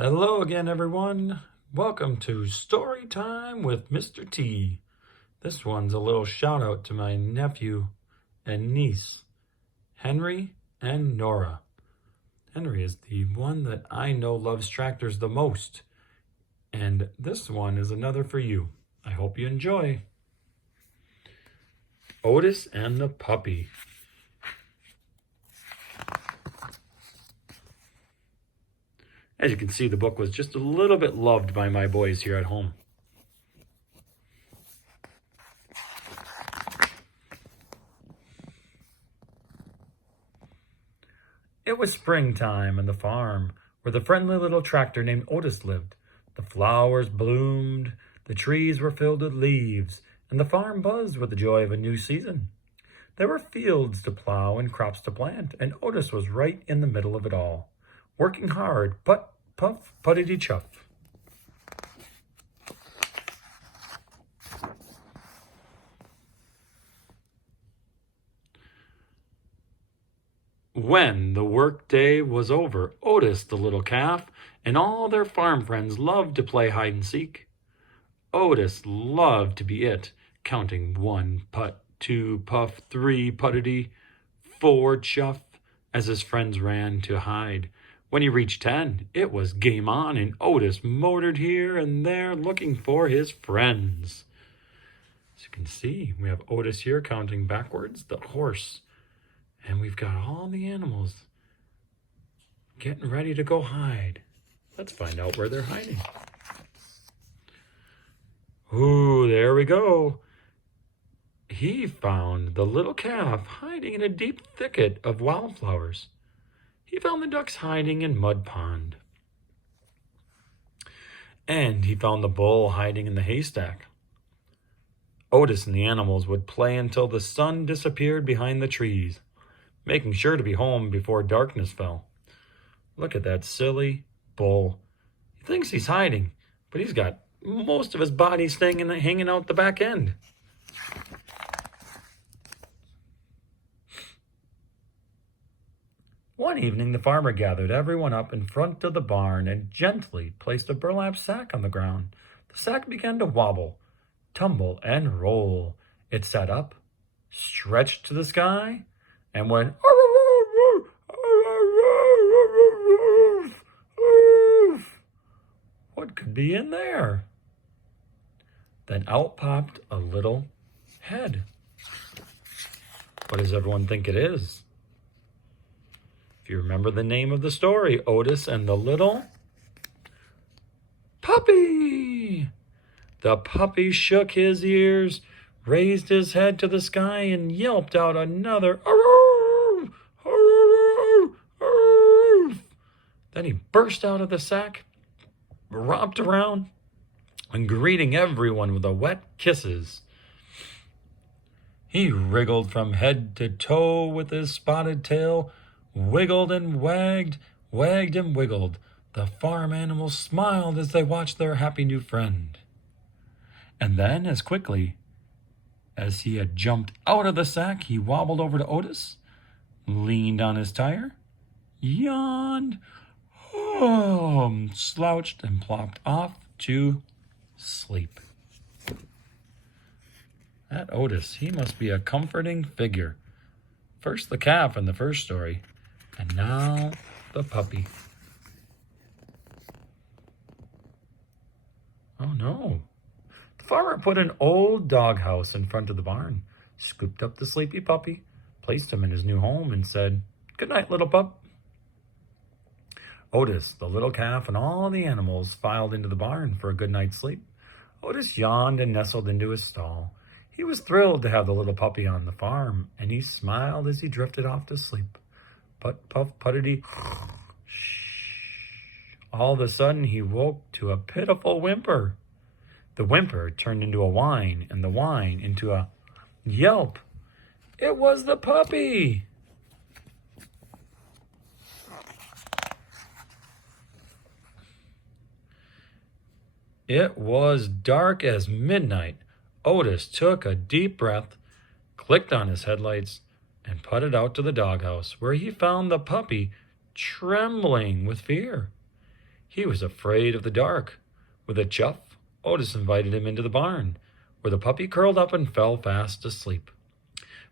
Hello again, everyone. Welcome to Story Time with Mr. T. This one's a little shout out to my nephew and niece, Henry and Nora. Henry is the one that I know loves tractors the most. And this one is another for you. I hope you enjoy. Otis and the Puppy. As you can see, the book was just a little bit loved by my boys here at home. It was springtime on the farm where the friendly little tractor named Otis lived. The flowers bloomed, the trees were filled with leaves, and the farm buzzed with the joy of a new season. There were fields to plow and crops to plant, and Otis was right in the middle of it all, working hard, but puff, puttity chuff. When the workday was over, Otis, the little calf, and all their farm friends loved to play hide and seek. Otis loved to be it, counting 1 putt, 2 puff, 3 puttity, 4 chuff, as his friends ran to hide. When he reached 10, it was game on, and Otis motored here and there looking for his friends. As you can see, we have Otis here counting backwards, the horse, and we've got all the animals getting ready to go hide. Let's find out where they're hiding. Ooh, there we go. He found the little calf hiding in a deep thicket of wildflowers. He found the ducks hiding in mud pond. And he found the bull hiding in the haystack. Otis and the animals would play until the sun disappeared behind the trees, making sure to be home before darkness fell. Look at that silly bull. He thinks he's hiding, but he's got most of his body hanging out the back end. One evening, the farmer gathered everyone up in front of the barn and gently placed a burlap sack on the ground. The sack began to wobble, tumble, and roll. It sat up, stretched to the sky, and went, what could be in there? Then out popped a little head. What does everyone think it is? If you remember the name of the story, Otis and the Little Puppy. The puppy shook his ears, raised his head to the sky, and yelped out another "Arroof! Arroof! Arroof!" Then he burst out of the sack, romped around, and greeting everyone with wet kisses. He wriggled from head to toe with his spotted tail, wiggled and wagged, wagged and wiggled. The farm animals smiled as they watched their happy new friend. And then, as quickly as he had jumped out of the sack, he wobbled over to Otis, leaned on his tire, yawned, slouched, and plopped off to sleep. That Otis, he must be a comforting figure. First the calf in the first story, and now the puppy. Oh no. The farmer put an old doghouse in front of the barn, scooped up the sleepy puppy, placed him in his new home, and said, "Good night, little pup." Otis, the little calf, and all the animals filed into the barn for a good night's sleep. Otis yawned and nestled into his stall. He was thrilled to have the little puppy on the farm, and he smiled as he drifted off to sleep. Put, puff, puttity. All of a sudden, he woke to a pitiful whimper. The whimper turned into a whine, and the whine into a yelp. It was the puppy! It was dark as midnight. Otis took a deep breath, clicked on his headlights, and putted out to the doghouse, where he found the puppy trembling with fear. He was afraid of the dark. With a chuff, Otis invited him into the barn, where the puppy curled up and fell fast asleep.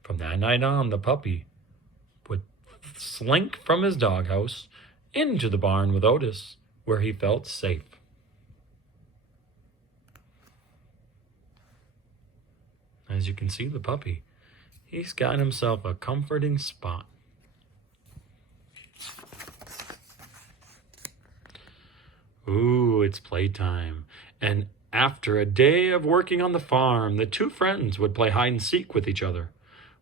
From that night on, the puppy would slink from his doghouse into the barn with Otis, where he felt safe. As you can see, the puppy, he's got himself a comforting spot. Ooh, it's playtime. And after a day of working on the farm, the two friends would play hide and seek with each other.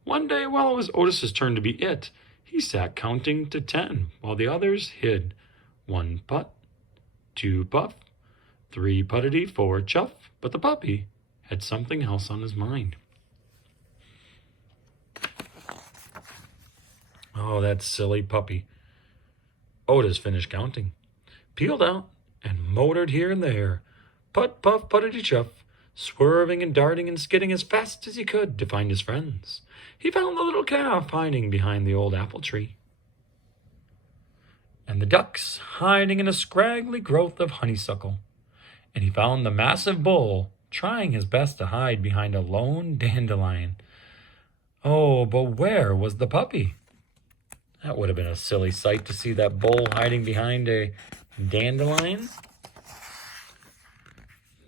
One day, while it was Otis's turn to be it, he sat counting to 10 while the others hid. 1 putt, 2 puff, 3 puttity, 4 chuff, but the puppy had something else on his mind. Oh, that silly puppy. Otis finished counting, peeled out, and motored here and there, putt, puff, puttity, chuff, swerving and darting and skidding as fast as he could to find his friends. He found the little calf hiding behind the old apple tree, and the ducks hiding in a scraggly growth of honeysuckle, and he found the massive bull trying his best to hide behind a lone dandelion. Oh, but where was the puppy? That would have been a silly sight to see that bull hiding behind a dandelion.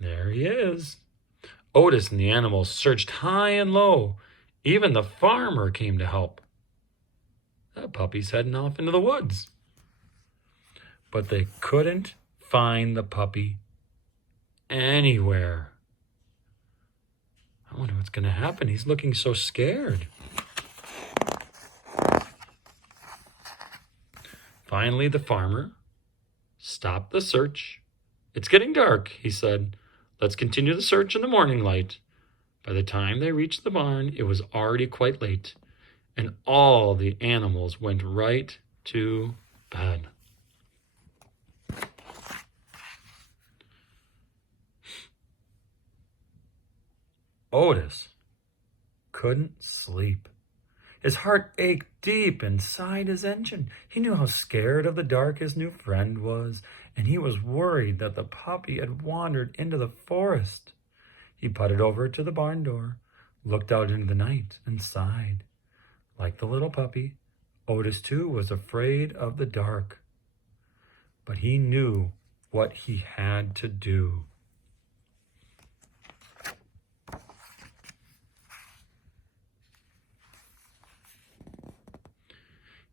There he is. Otis and the animals searched high and low. Even the farmer came to help. That puppy's heading off into the woods. But they couldn't find the puppy anywhere. I wonder what's going to happen. He's looking so scared. Finally, the farmer stopped the search. It's getting dark, he said. Let's continue the search in the morning light. By the time they reached the barn, it was already quite late, and all the animals went right to bed. Otis couldn't sleep. His heart ached deep inside his engine. He knew how scared of the dark his new friend was, and he was worried that the puppy had wandered into the forest. He putted over to the barn door, looked out into the night, and sighed. Like the little puppy, Otis too was afraid of the dark. But he knew what he had to do.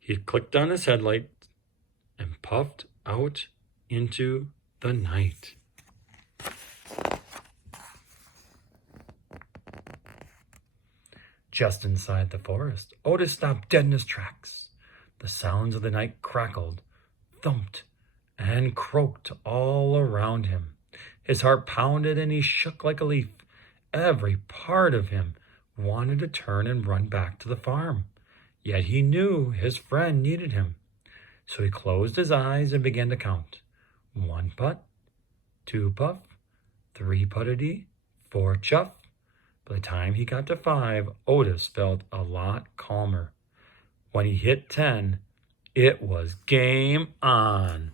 He clicked on his headlight and puffed out into the night. Just inside the forest, Otis stopped dead in his tracks. The sounds of the night crackled, thumped, and croaked all around him. His heart pounded and he shook like a leaf. Every part of him wanted to turn and run back to the farm. Yet he knew his friend needed him. So he closed his eyes and began to count. 1 putt, 2 puff, 3 puttity, 4 chuff. By the time he got to 5, Otis felt a lot calmer. When he hit 10, it was game on.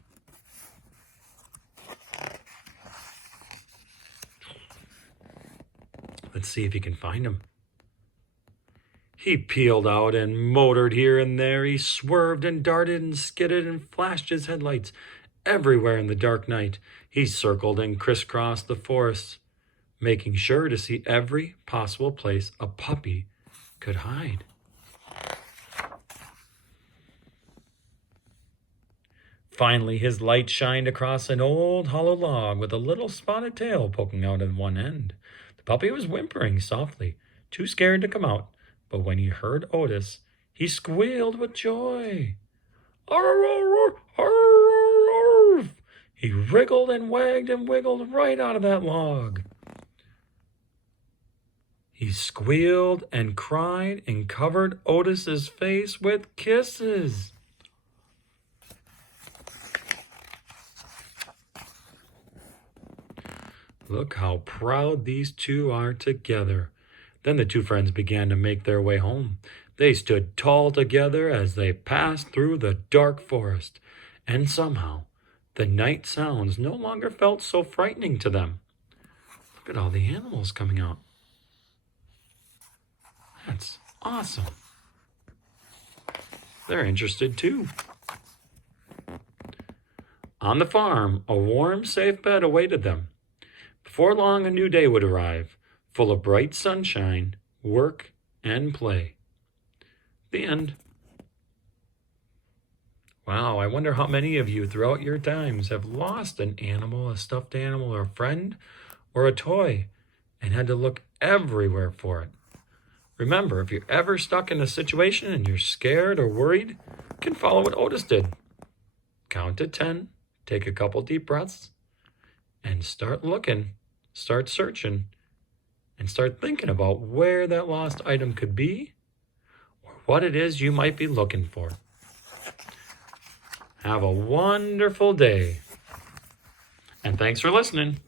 Let's see if he can find him. He peeled out and motored here and there. He swerved and darted and skidded and flashed his headlights everywhere in the dark night. He circled and crisscrossed the forest, making sure to see every possible place a puppy could hide. Finally, his light shined across an old hollow log with a little spotted tail poking out at one end. The puppy was whimpering softly, too scared to come out. But when he heard Otis, he squealed with joy. Arr, arr, arr, arr. He wriggled and wagged and wiggled right out of that log. He squealed and cried and covered Otis's face with kisses. Look how proud these two are together. Then the two friends began to make their way home. They stood tall together as they passed through the dark forest, and somehow The night sounds no longer felt so frightening to them. Look at all the animals coming out. That's awesome. They're interested too. On the farm, a warm, safe bed awaited them. Before long, a new day would arrive, full of bright sunshine, work, and play. The end. Wow, I wonder how many of you throughout your times have lost an animal, a stuffed animal, or a friend, or a toy, and had to look everywhere for it. Remember, if you're ever stuck in a situation and you're scared or worried, you can follow what Otis did. Count to 10, take a couple deep breaths, and start looking, start searching, and start thinking about where that lost item could be or what it is you might be looking for. Have a wonderful day, and thanks for listening.